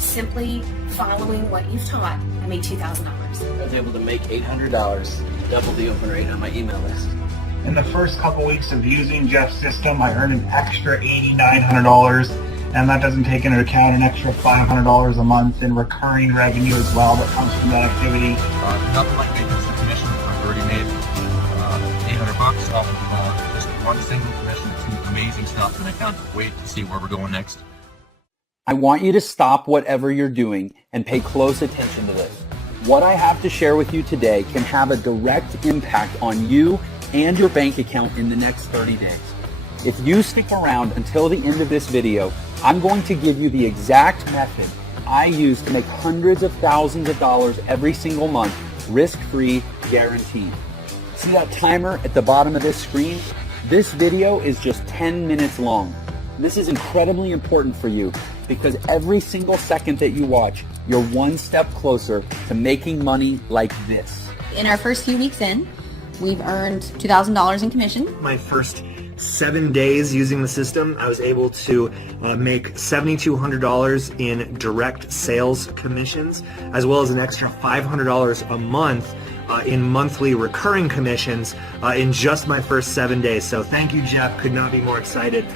simply following what you've taught, I made $2,000. I was able to make $800, double the open rate on my email list. In the first couple weeks of using Jeff's system, I earned an extra $8,900, and that doesn't take into account an extra $500 a month in recurring revenue as well that comes from that activity. Nothing like making some commission. I've already made $800 off of just one single commission. It's some amazing stuff, and I can't wait to see where we're going next. I want you to stop whatever you're doing and pay close attention to this. What I have to share with you today can have a direct impact on you and your bank account in the next 30 days. If you stick around until the end of this video, I'm going to give you the exact method I use to make hundreds of thousands of dollars every single month, risk-free, guaranteed. See that timer at the bottom of this screen? This video is just 10 minutes long. This is incredibly important for you because every single second that you watch, you're one step closer to making money like this. In our first few weeks in, we've earned $2,000 in commission. My first 7 days using the system, I was able to make $7,200 in direct sales commissions, as well as an extra $500 a month in monthly recurring commissions in just my first 7 days. So thank you, Jeff. Could not be more excited.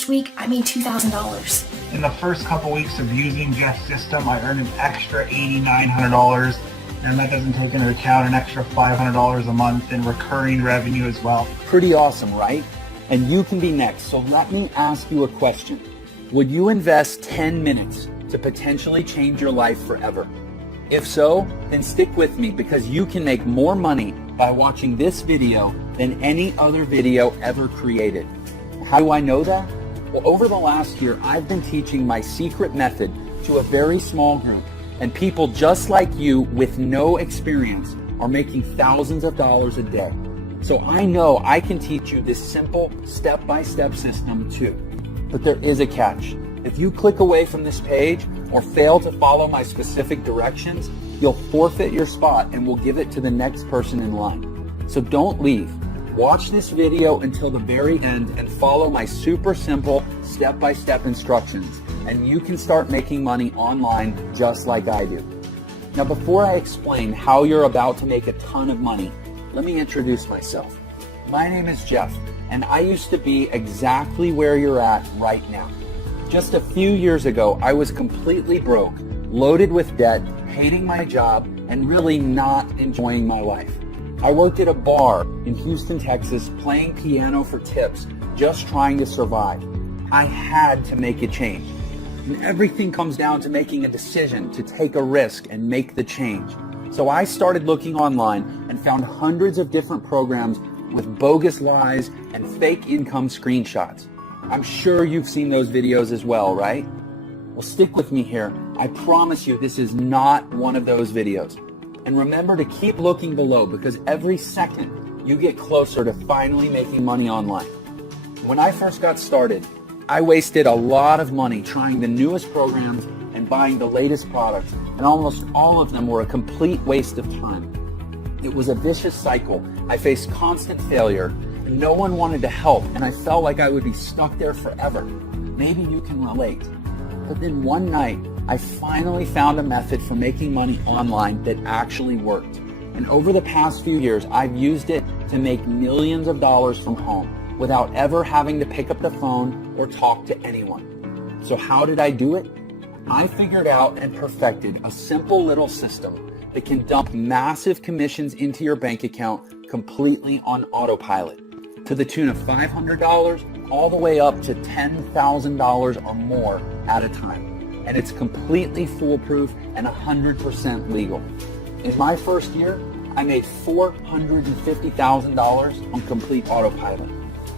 Each week, I made $2,000. In the first couple weeks of using Jeff's system, I earned an extra $8,900, and that doesn't take into account an extra $500 a month in recurring revenue as well. Pretty awesome, right? And you can be next. So let me ask you a question. Would you invest 10 minutes to potentially change your life forever? If so, then stick with me because you can make more money by watching this video than any other video ever created. How do I know that? Well, over the last year, I've been teaching my secret method to a very small group, and people just like you with no experience are making thousands of dollars a day. So I know I can teach you this simple step-by-step system too. But there is a catch. If you click away from this page or fail to follow my specific directions, you'll forfeit your spot and we'll give it to the next person in line. So don't leave. Watch this video until the very end and follow my super simple step-by-step instructions, and you can start making money online just like I do. Now, before I explain how you're about to make a ton of money, let me introduce myself. My name is Jeff, and I used to be exactly where you're at right now. Just a few years ago, I was completely broke, loaded with debt, hating my job, and really not enjoying my life. I worked at a bar in Houston, Texas, playing piano for tips, just trying to survive. I had to make a change. And everything comes down to making a decision to take a risk and make the change. So I started looking online and found hundreds of different programs with bogus lies and fake income screenshots. I'm sure you've seen those videos as well, right? Well, stick with me here. I promise you this is not one of those videos. And remember to keep looking below because every second you get closer to finally making money online. When I first got started, I wasted a lot of money trying the newest programs and buying the latest products, and almost all of them were a complete waste of time. It was a vicious cycle. I faced constant failure, and no one wanted to help, and I felt like I would be stuck there forever. Maybe you can relate. But then one night, I finally found a method for making money online that actually worked. And over the past few years, I've used it to make millions of dollars from home without ever having to pick up the phone or talk to anyone. So how did I do it? I figured out and perfected a simple little system that can dump massive commissions into your bank account completely on autopilot to the tune of $500 all the way up to $10,000 or more at a time. And it's completely foolproof and 100% legal. In my first year, I made $450,000 on complete autopilot.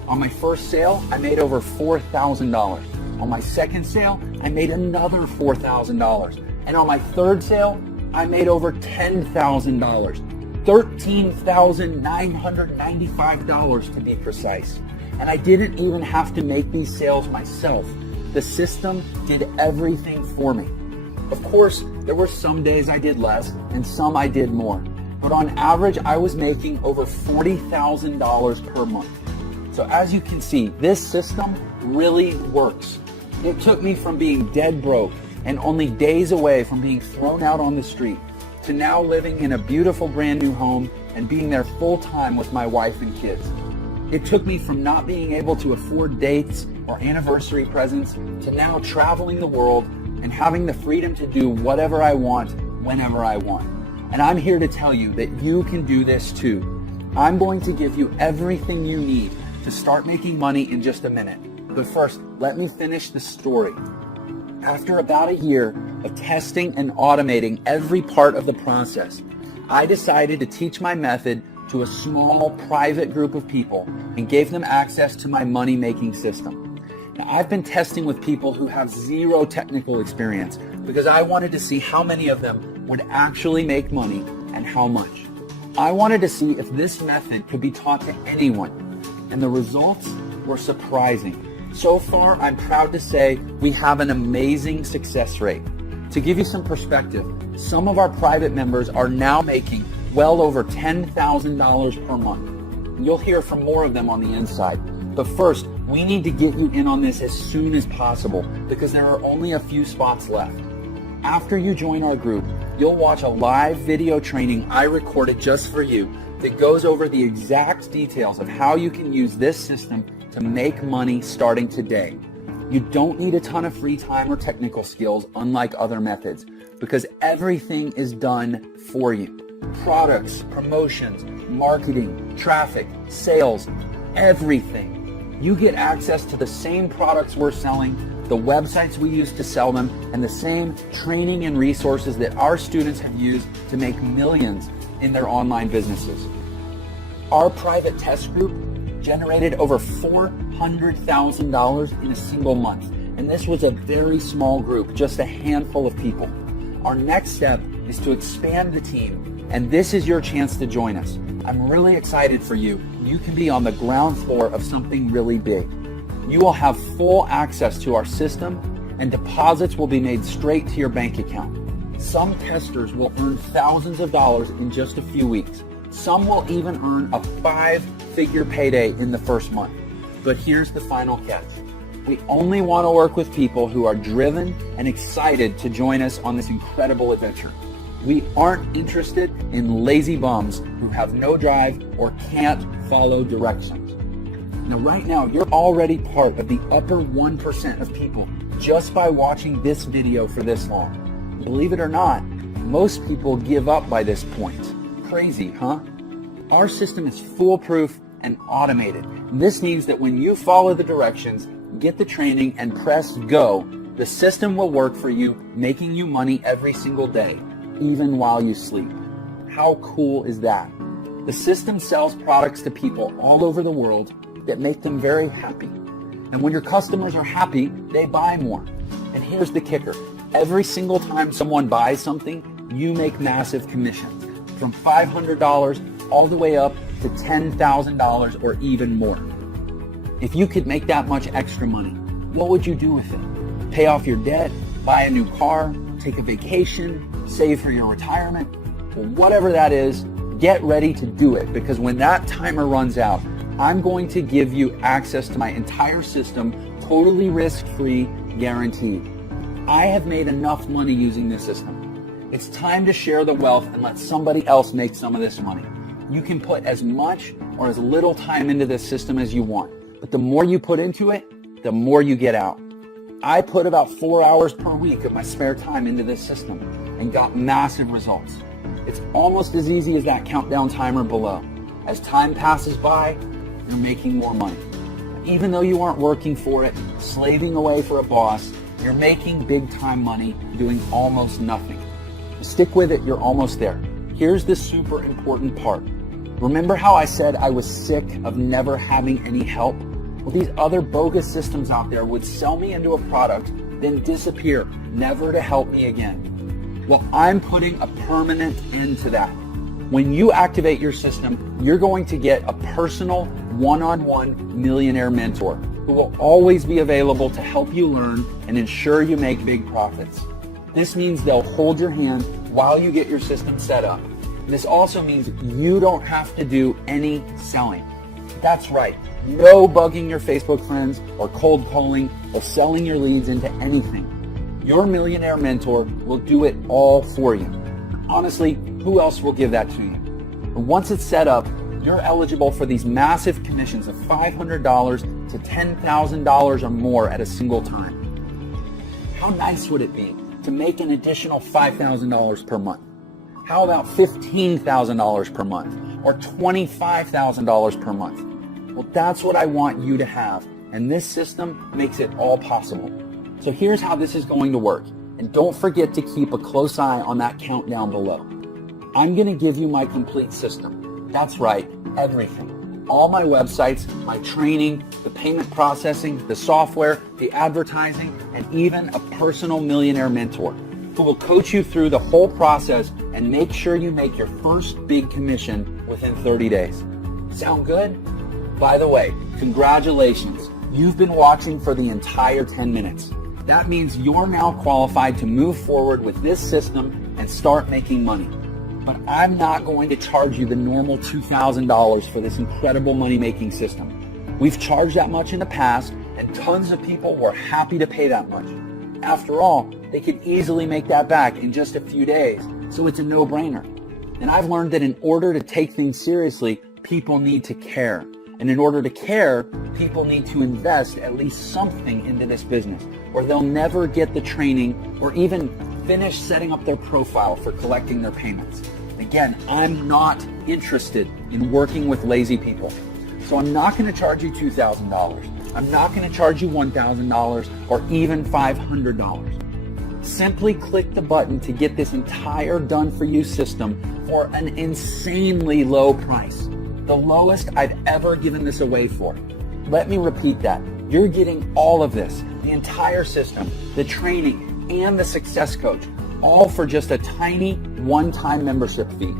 On my first sale, I made over $4,000. On my second sale, I made another $4,000. And on my third sale, I made over $10,000. $13,995 to be precise. And I didn't even have to make these sales myself. The system did everything for me. Of course, there were some days I did less and some I did more. But on average, I was making over $40,000 per month. So as you can see, this system really works. It took me from being dead broke and only days away from being thrown out on the street, to now living in a beautiful brand new home and being there full time with my wife and kids. It took me from not being able to afford dates or anniversary presents to now traveling the world and having the freedom to do whatever I want, whenever I want. And I'm here to tell you that you can do this too. I'm going to give you everything you need to start making money in just a minute. But first, let me finish the story. After about a year of testing and automating every part of the process, I decided to teach my method to a small private group of people and gave them access to my money-making system. Now, I've been testing with people who have zero technical experience because I wanted to see how many of them would actually make money and how much. I wanted to see if this method could be taught to anyone, and the results were surprising. So far, I'm proud to say we have an amazing success rate. To give you some perspective, some of our private members are now making well over $10,000 per month. You'll hear from more of them on the inside. But first, we need to get you in on this as soon as possible because there are only a few spots left. After you join our group, you'll watch a live video training I recorded just for you that goes over the exact details of how you can use this system to make money starting today. You don't need a ton of free time or technical skills unlike other methods because everything is done for you. Products, promotions, marketing, traffic, sales, everything. You get access to the same products we're selling, the websites we use to sell them, and the same training and resources that our students have used to make millions in their online businesses. Our private test group generated over $400,000 in a single month, and this was a very small group, just a handful of people. Our next step is to expand the team, and this is your chance to join us. I'm really excited for you. You can be on the ground floor of something really big. You will have full access to our system, and deposits will be made straight to your bank account. Some testers will earn thousands of dollars in just a few weeks. Some will even earn a 5-figure payday in the first month. But here's the final catch. We only want to work with people who are driven and excited to join us on this incredible adventure. We aren't interested in lazy bums who have no drive or can't follow directions. Now, right now, you're already part of the upper 1% of people just by watching this video for this long. Believe it or not, most people give up by this point. Crazy, huh? Our system is foolproof and automated. This means that when you follow the directions, get the training, and press go, the system will work for you, making you money every single day, even while you sleep. How cool is that? The system sells products to people all over the world that make them very happy. And when your customers are happy, they buy more. And here's the kicker. Every single time someone buys something, you make massive commissions, from $500 all the way up to $10,000 or even more. If you could make that much extra money, what would you do with it? Pay off your debt, buy a new car, take a vacation, save for your retirement? Well, whatever that is, get ready to do it, because when that timer runs out, I'm going to give you access to my entire system, totally risk-free, guaranteed. I have made enough money using this system. It's time to share the wealth and let somebody else make some of this money. You can put as much or as little time into this system as you want, but the more you put into it, the more you get out. I put about 4 hours per week of my spare time into this system and got massive results. It's almost as easy as that countdown timer below. As time passes by, you're making more money. Even though you aren't working for it, slaving away for a boss, you're making big time money doing almost nothing. Stick with it, you're almost there. Here's the super important part. Remember how I said I was sick of never having any help? Well, these other bogus systems out there would sell me into a product, then disappear, never to help me again. Well, I'm putting a permanent end to that. When you activate your system, you're going to get a personal one-on-one millionaire mentor who will always be available to help you learn and ensure you make big profits. This means they'll hold your hand while you get your system set up. This also means you don't have to do any selling. That's right, no bugging your Facebook friends or cold calling or selling your leads into anything. Your millionaire mentor will do it all for you. Honestly, who else will give that to you? And once it's set up, you're eligible for these massive commissions of $500 to $10,000 or more at a single time. How nice would it be to make an additional $5,000 per month? How about $15,000 per month or $25,000 per month? Well, that's what I want you to have, and this system makes it all possible. So here's how this is going to work, and don't forget to keep a close eye on that countdown below. I'm going to give you my complete system. That's right, everything. All my websites, my training, the payment processing, the software, the advertising, and even a personal millionaire mentor who will coach you through the whole process and make sure you make your first big commission within 30 days. Sound good? By the way, congratulations. You've been watching for the entire 10 minutes. That means you're now qualified to move forward with this system and start making money. But I'm not going to charge you the normal $2,000 for this incredible money-making system. We've charged that much in the past, and tons of people were happy to pay that much. After all, they could easily make that back in just a few days, so it's a no-brainer. And I've learned that in order to take things seriously, people need to care. And in order to care, people need to invest at least something into this business, or they'll never get the training or even finish setting up their profile for collecting their payments. Again, I'm not interested in working with lazy people. So I'm not going to charge you $2,000. I'm not going to charge you $1,000 or even $500. Simply click the button to get this entire done-for-you system for an insanely low price. The lowest I've ever given this away for. Let me repeat that. You're getting all of this, the entire system, the training, and the success coach, all for just a tiny one-time membership fee.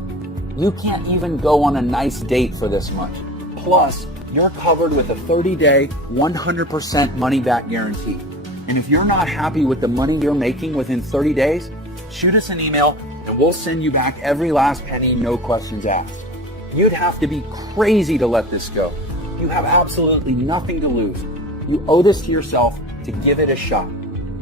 You can't even go on a nice date for this much. Plus, you're covered with a 30-day, 100% money-back guarantee. And if you're not happy with the money you're making within 30 days, shoot us an email and we'll send you back every last penny, no questions asked. You'd have to be crazy to let this go. You have absolutely nothing to lose. You owe this to yourself to give it a shot.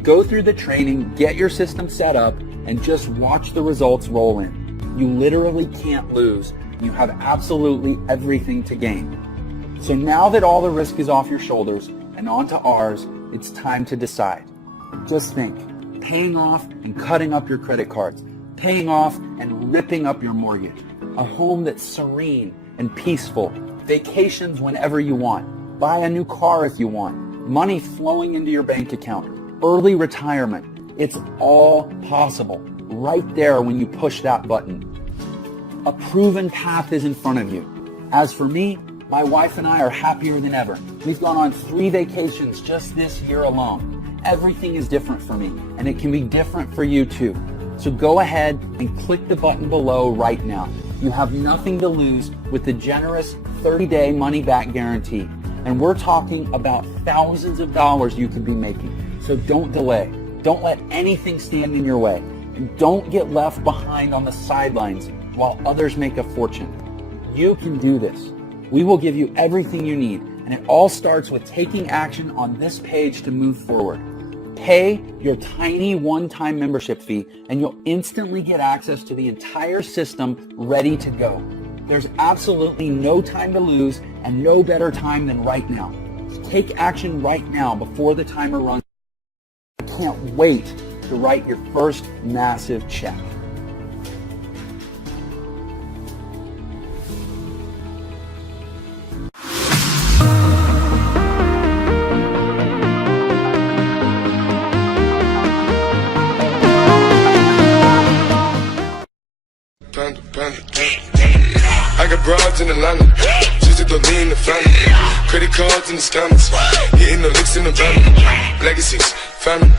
Go through the training, get your system set up, and just watch the results roll in. You literally can't lose. You have absolutely everything to gain. So now that all the risk is off your shoulders and onto ours, it's time to decide. Just think, paying off and cutting up your credit cards, paying off and ripping up your mortgage, a home that's serene and peaceful, vacations whenever you want, buy a new car if you want, money flowing into your bank account, early retirement. It's all possible right there when you push that button. A proven path is in front of you. As for me, my wife and I are happier than ever. We've gone on 3 vacations just this year alone. Everything is different for me, and it can be different for you too. So go ahead and click the button below right now. You have nothing to lose with the generous 30-day money-back guarantee. And we're talking about thousands of dollars you could be making. So don't delay. Don't let anything stand in your way. And don't get left behind on the sidelines while others make a fortune. You can do this. We will give you everything you need, and it all starts with taking action on this page to move forward. Pay your tiny one-time membership fee, and you'll instantly get access to the entire system ready to go. There's absolutely no time to lose and no better time than right now. Take action right now before the timer runs. I can't wait to write your first massive check. I got broads in Atlanta, just to lean the family. Credit cards and the scammers, hitting the licks in the van. Legacies, family.